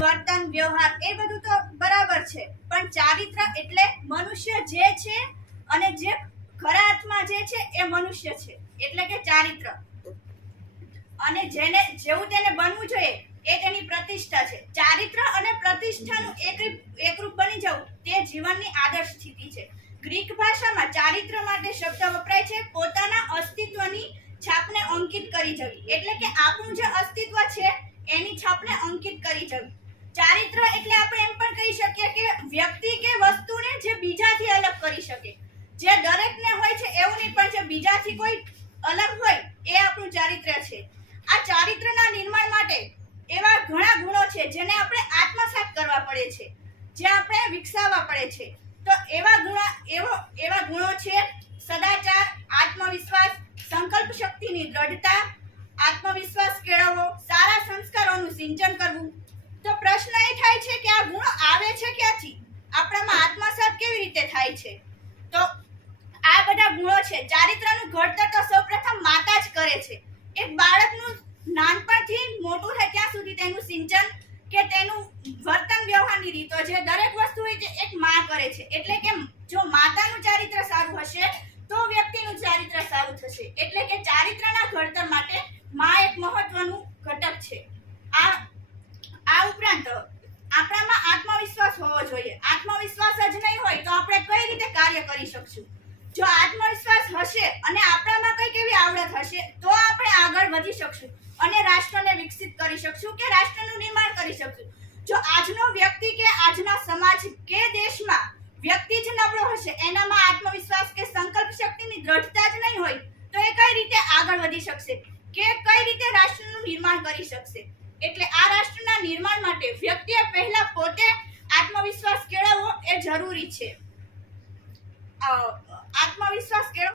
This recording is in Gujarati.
વર્તન, વ્યવહાર, એ બધું તો બરાબર છે. પણ ચારિત્ર એટલે મનુષ્ય જે છે અને જે ખરા અર્થમાં જે છે એ મનુષ્ય છે. એટલે કે ચારિત્ર. અને જેને, જેવું તેને બનવું જોઈએ, એ તેની પ્રતિષ્ઠા છે. ચારિત્ર અને પ્રતિષ્ઠાનું એકરૂપ એકરૂપ બની જવું તે જીવનની આદર્શ સ્થિતિ છે. ગ્રીક ભાષામાં ચારિત્ર માટે શબ્દ વપરાય છે, પોતાના અસ્તિત્વની છાપને અંકિત કરી જવી. એટલે કે આપણું જે અસ્તિત્વ છે, એની છાપને અંકિત કરી જવી. ચારિત્ર એટલે આપણે એમ પણ કહી શકીએ કે વ્યક્તિ કે વસ્તુને જે બીજાથી અલગ કરી શકે. જે દરેકને હોય છે એવું નહીં, પણ જે બીજાથી કોઈ અલગ હોય, એ આપણું ચારિત્ર છે. આ ચારિત્રના નિર્માણ માટે એવા ઘણા ગુણો છે જેને આપણે આત્મસાત કરવા પડે છે, જે આપણે વિકસાવવા પડે છે. તો એવા ગુણો, એવો, એવા ગુણો છે સદાચાર, આત્મવિશ્વાસ, સંકલ્પ શક્તિની દ્રઢતા, આત્મવિશ્વાસ કેળવવો, સારા સંસ્કારોનું સિંચન કરવું પ્રશ્ન એ થાય છે કે આ ગુણો આવે છે ક્યાંથી? આપણામાં આત્મસાત કેવી રીતે થાય છે? તો આ બધા ગુણો છે. ચારિત્રનું ઘડતર તો સૌપ્રથમ માતા જ કરે છે. એક બાળકનું નાનપણથી મોટું થાય ત્યાં સુધી તેનું સિંચન કે તેનું વર્તન વ્યવહારની રીતો જે દરેક વસ્તુ છે એક માં કરે છે. એટલે કે જો માતાનું ચારિત્ર સારું હશે, તો વ્યક્તિનું ચારિત્ર સારું થશે. એટલે કે ચારિત્રના ઘડતર માટે માં એક મહત્વનું ઘટક છે. આ ઉપરાંત આપણામાં આત્મવિશ્વાસ હોવો જોઈએ. આત્મવિશ્વાસ જ નહીં હોય તો આપણે કઈ રીતે કાર્ય કરી શકશું? જો આત્મવિશ્વાસ હશે અને આપણામાં કંઈક એવી આવડત હશે, તો આપણે આગળ વધી શકશું અને રાષ્ટ્રને વિકસિત કરી શકશું કે રાષ્ટ્રનું નિર્માણ કરી શકશું. જો આજનો વ્યક્તિ કે આજના સમાજ કે દેશમાં વ્યક્તિ જ નબળો હશે, એનામાં આત્મવિશ્વાસ કે સંકલ્પ શક્તિની દ્રઢતા જ નહીં હોય, તો એ કઈ રીતે આગળ વધી શકશે? કે કઈ રીતે રાષ્ટ્રનું નિર્માણ કરી શકશે? એટલે આ રાષ્ટ્રના નિર્માણ વ્યક્તિએ પહેલા પોતે આત્મવિશ્વાસ કેળવવો એ જરૂરી છે. આત્મવિશ્વાસ કેળવ